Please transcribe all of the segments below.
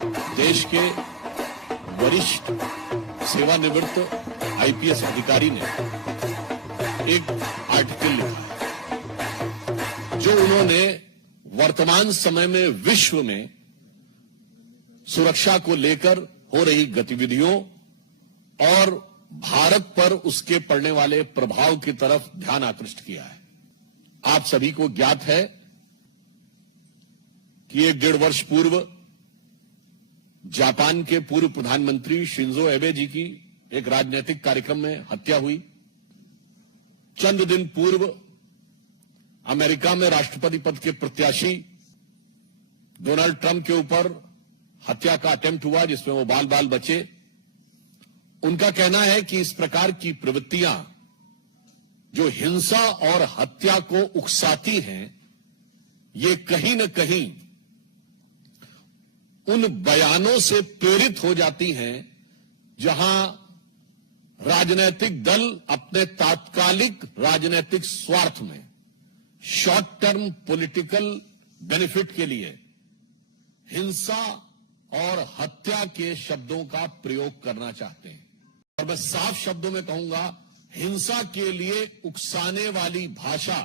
देश के वरिष्ठ सेवानिवृत्त आईपीएस अधिकारी ने एक आर्टिकल लिखा जो उन्होंने वर्तमान समय में विश्व में सुरक्षा को लेकर हो रही गतिविधियों और भारत पर उसके पड़ने वाले प्रभाव की तरफ ध्यान आकृष्ट किया है। आप सभी को ज्ञात है कि 1.5 वर्ष पूर्व जापान के पूर्व प्रधानमंत्री शिंजो एबे जी की एक राजनीतिक कार्यक्रम में हत्या हुई। चंद दिन पूर्व अमेरिका में राष्ट्रपति पद के प्रत्याशी डोनाल्ड ट्रंप के ऊपर हत्या का अटेम्प्ट हुआ जिसमें वो बाल बाल बचे। उनका कहना है कि इस प्रकार की प्रवृत्तियां जो हिंसा और हत्या को उकसाती हैं, ये कहीं न कहीं उन बयानों से प्रेरित हो जाती हैं जहां राजनीतिक दल अपने तात्कालिक राजनीतिक स्वार्थ में शॉर्ट टर्म पॉलिटिकल बेनिफिट के लिए हिंसा और हत्या के शब्दों का प्रयोग करना चाहते हैं। और मैं साफ शब्दों में कहूंगा, हिंसा के लिए उकसाने वाली भाषा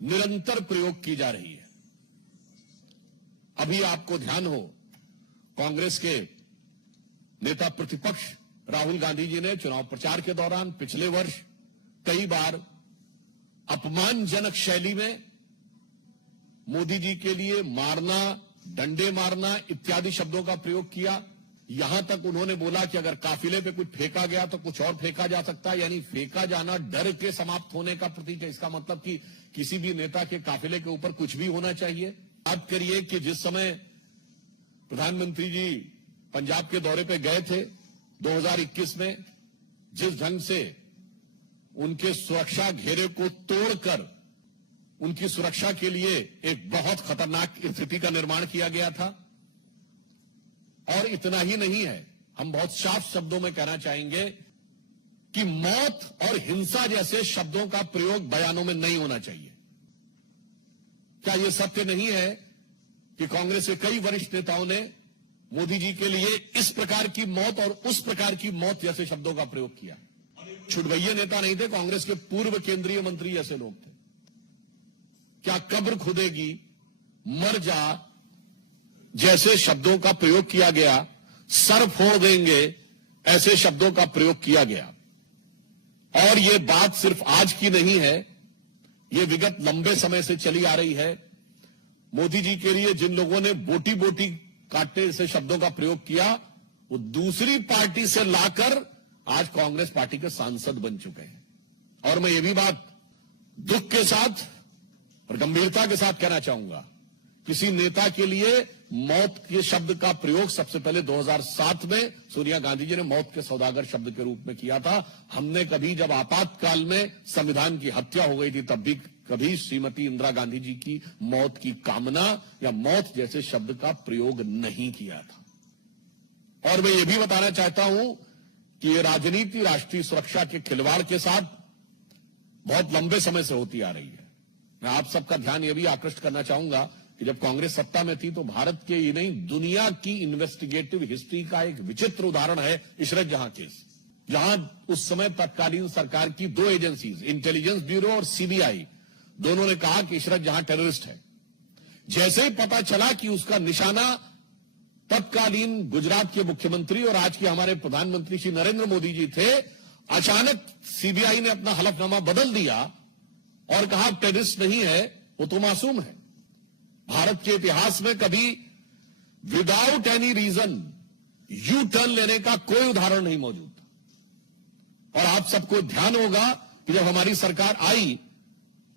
निरंतर प्रयोग की जा रही है। अभी आपको ध्यान हो, कांग्रेस के नेता प्रतिपक्ष राहुल गांधी जी ने चुनाव प्रचार के दौरान पिछले वर्ष कई बार अपमानजनक शैली में मोदी जी के लिए मारना, डंडे मारना इत्यादि शब्दों का प्रयोग किया। यहां तक उन्होंने बोला कि अगर काफिले पे कुछ फेंका गया तो कुछ और फेंका जा सकता है, यानी फेंका जाना डर के समाप्त होने का प्रतीक है। इसका मतलब कि किसी भी नेता के काफिले के ऊपर कुछ भी होना चाहिए। बात करिए कि जिस समय प्रधानमंत्री जी पंजाब के दौरे पे गए थे 2021 में, जिस ढंग से उनके सुरक्षा घेरे को तोड़कर उनकी सुरक्षा के लिए एक बहुत खतरनाक स्थिति का निर्माण किया गया था। और इतना ही नहीं है, हम बहुत साफ शब्दों में कहना चाहेंगे कि मौत और हिंसा जैसे शब्दों का प्रयोग बयानों में नहीं होना चाहिए। क्या यह सत्य नहीं है कि कांग्रेस के कई वरिष्ठ नेताओं ने मोदी जी के लिए इस प्रकार की मौत और उस प्रकार की मौत जैसे शब्दों का प्रयोग किया? छुटभैये नेता नहीं थे, कांग्रेस के पूर्व केंद्रीय मंत्री जैसे लोग थे। क्या कब्र खुदेगी, मर जा जैसे शब्दों का प्रयोग किया गया, सर फोड़ देंगे ऐसे शब्दों का प्रयोग किया गया। और यह बात सिर्फ आज की नहीं है, यह विगत लंबे समय से चली आ रही है। मोदी जी के लिए जिन लोगों ने बोटी बोटी काटने से शब्दों का प्रयोग किया, वो दूसरी पार्टी से लाकर आज कांग्रेस पार्टी के सांसद बन चुके हैं। और मैं ये भी बात दुख के साथ और गंभीरता के साथ कहना चाहूंगा, किसी नेता के लिए मौत के शब्द का प्रयोग सबसे पहले 2007 में सोनिया गांधी जी ने मौत के सौदागर शब्द के रूप में किया था। हमने कभी, जब आपातकाल में संविधान की हत्या हो गई थी, तब भी कभी श्रीमती इंदिरा गांधी जी की मौत की कामना या मौत जैसे शब्द का प्रयोग नहीं किया था। और मैं ये भी बताना चाहता हूं कि ये राजनीति राष्ट्रीय सुरक्षा के खिलवाड़ के साथ बहुत लंबे समय से होती आ रही है। मैं आप सबका ध्यान यह भी आकृष्ट करना चाहूंगा कि जब कांग्रेस सत्ता में थी तो भारत के ही नहीं, दुनिया की इन्वेस्टिगेटिव हिस्ट्री का एक विचित्र उदाहरण है इशरत जहां केस, जहां उस समय तत्कालीन सरकार की 2 एजेंसीज, इंटेलिजेंस ब्यूरो और सीबीआई, दोनों ने कहा कि इशरत जहां टेररिस्ट है। जैसे ही पता चला कि उसका निशाना तत्कालीन गुजरात के मुख्यमंत्री और आज के हमारे प्रधानमंत्री श्री नरेंद्र मोदी जी थे, अचानक सीबीआई ने अपना हलफनामा बदल दिया और कहा टेररिस्ट नहीं है, वो तो मासूम है। भारत के इतिहास में कभी without any reason U turn लेने का कोई उदाहरण नहीं मौजूद था। और आप सबको ध्यान होगा कि जब हमारी सरकार आई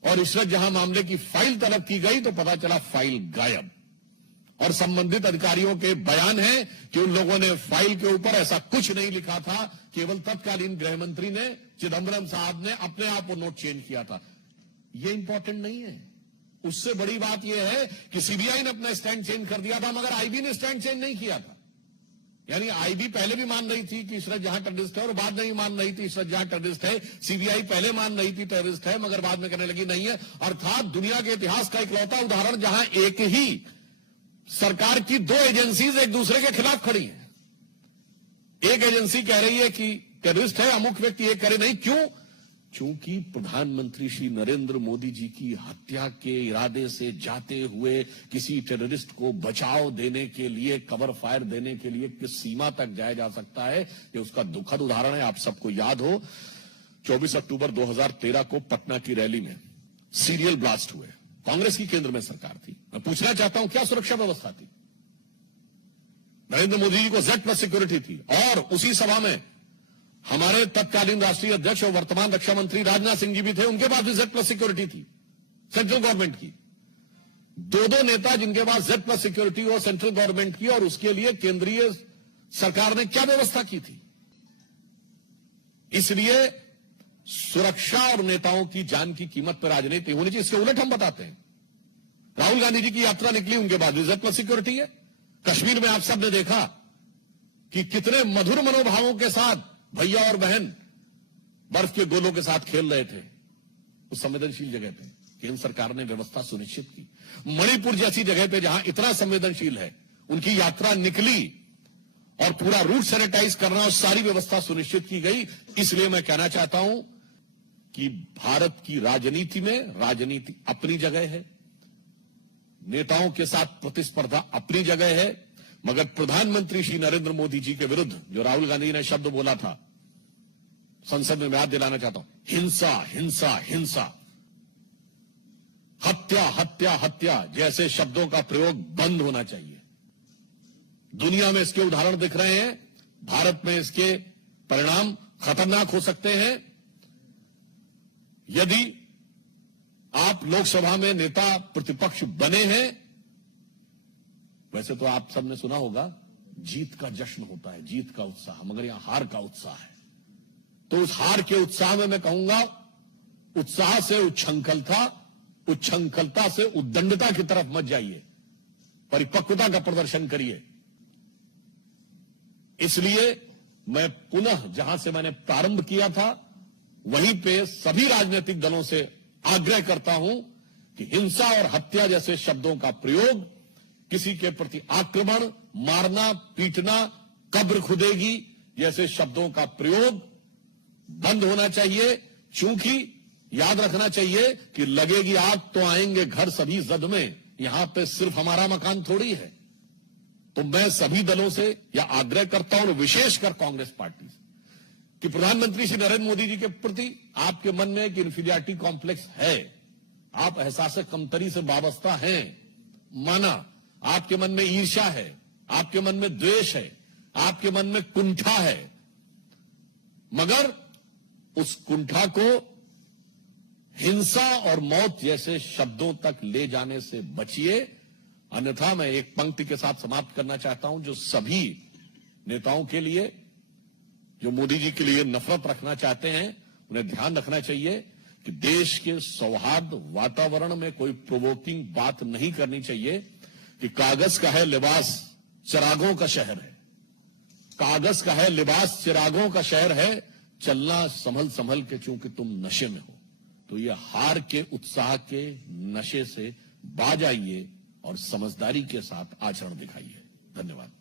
और इशरत जहां मामले की फाइल तलब की गई तो पता चला फाइल गायब। और संबंधित अधिकारियों के बयान है कि उन लोगों ने फाइल के ऊपर ऐसा कुछ नहीं लिखा था, केवल तत्कालीन गृह मंत्री ने, चिदम्बरम साहब ने अपने आप वो नोट चेंज किया था। ये इंपॉर्टेंट नहीं है। उससे बड़ी बात यह है कि सीबीआई ने अपना स्टैंड चेंज कर दिया था, मगर आईबी ने स्टैंड चेंज नहीं किया था। यानी आईबी पहले भी मान रही थी कि इशरत जहां टेररिस्ट है और बाद में भी मान रही थी इशरत जहां टेररिस्ट है। सीबीआई पहले मान रही थी टेररिस्ट है, मगर बाद में कहने लगी नहीं है। अर्थात दुनिया के इतिहास का इकलौता उदाहरण जहां एक ही सरकार की दो एजेंसीज एक दूसरे के खिलाफ खड़ी हैं। एक एजेंसी कह रही है कि टेररिस्ट है अमुक व्यक्ति, एक करे नहीं। क्यों? क्योंकि प्रधानमंत्री श्री नरेंद्र मोदी जी की हत्या के इरादे से जाते हुए किसी टेररिस्ट को बचाव देने के लिए, कवर फायर देने के लिए किस सीमा तक जाया जा सकता है, ये उसका दुखद उदाहरण है। आप सबको याद हो 24 अक्टूबर 2013 को पटना की रैली में सीरियल ब्लास्ट हुए। कांग्रेस की केंद्र में सरकार थी। मैं पूछना चाहता हूं क्या सुरक्षा व्यवस्था थी? नरेंद्र मोदी जी को Z+ सिक्योरिटी थी और उसी सभा में हमारे तत्कालीन राष्ट्रीय अध्यक्ष और वर्तमान रक्षा मंत्री राजनाथ सिंह जी भी थे, उनके पास भी Z+ सिक्योरिटी थी सेंट्रल गवर्नमेंट की। दो नेता जिनके पास Z+ सिक्योरिटी हो सेंट्रल गवर्नमेंट की, और उसके लिए केंद्रीय सरकार ने क्या व्यवस्था की थी? इसलिए सुरक्षा और नेताओं की जान की कीमत पर राजनीति होनी चाहिए। इसके उलट हम बताते हैं, राहुल गांधी जी की यात्रा निकली, उनके बाद भी Z+ सिक्योरिटी है। कश्मीर में आप सब ने देखा कि कितने मधुर मनोभावों के साथ भैया और बहन बर्फ के गोलों के साथ खेल रहे थे उस संवेदनशील जगह पे। केंद्र सरकार ने व्यवस्था सुनिश्चित की। मणिपुर जैसी जगह पे जहां इतना संवेदनशील है, उनकी यात्रा निकली और पूरा रूट सैनिटाइज करना और सारी व्यवस्था सुनिश्चित की गई। इसलिए मैं कहना चाहता हूं कि भारत की राजनीति में राजनीति अपनी जगह है, नेताओं के साथ प्रतिस्पर्धा अपनी जगह है, मगर प्रधानमंत्री श्री नरेंद्र मोदी जी के विरुद्ध जो राहुल गांधी ने शब्द बोला था, संसद में मैं याद दिलाना चाहता हूं, हिंसा हिंसा हिंसा, हत्या हत्या हत्या जैसे शब्दों का प्रयोग बंद होना चाहिए। दुनिया में इसके उदाहरण दिख रहे हैं, भारत में इसके परिणाम खतरनाक हो सकते हैं। यदि आप लोकसभा में नेता प्रतिपक्ष बने हैं, वैसे तो आप सबने सुना होगा जीत का जश्न होता है, जीत का उत्साह, मगर यहां हार का उत्साह है। तो उस हार के उत्साह में मैं कहूंगा, उत्साह से उच्छृंखलता, उच्छृंखलता से उद्दंडता की तरफ मत जाइए, परिपक्वता का प्रदर्शन करिए। इसलिए मैं पुनः जहां से मैंने प्रारंभ किया था वहीं पे सभी राजनीतिक दलों से आग्रह करता हूं कि हिंसा और हत्या जैसे शब्दों का प्रयोग, किसी के प्रति आक्रमण, मारना, पीटना, कब्र खुदेगी जैसे शब्दों का प्रयोग बंद होना चाहिए। क्योंकि याद रखना चाहिए कि लगेगी आग तो आएंगे घर सभी जद में, यहां पे सिर्फ हमारा मकान थोड़ी है। तो मैं सभी दलों से यह आग्रह करता हूं, विशेषकर कांग्रेस पार्टी से, कि प्रधानमंत्री श्री नरेंद्र मोदी जी के प्रति आपके मन में एक इन्फीरियरिटी कॉम्प्लेक्स है, आप एहसास कमतरी से वाबस्ता हैं, माना, आपके मन में ईर्ष्या है, आपके मन में द्वेष है, आपके मन में कुंठा है, मगर उस कुंठा को हिंसा और मौत जैसे शब्दों तक ले जाने से बचिए। अन्यथा मैं एक पंक्ति के साथ समाप्त करना चाहता हूं, जो सभी नेताओं के लिए, जो मोदी जी के लिए नफरत रखना चाहते हैं, उन्हें ध्यान रखना चाहिए कि देश के सौहार्द वातावरण में कोई प्रोवोकिंग बात नहीं करनी चाहिए कि कागज का है लिबास चिरागों का शहर है, कागज का है लिबास चिरागों का शहर है, चलना संभल संभल के चूंकि तुम नशे में हो। तो ये हार के उत्साह के नशे से बाज आइए और समझदारी के साथ आचरण दिखाइए। धन्यवाद।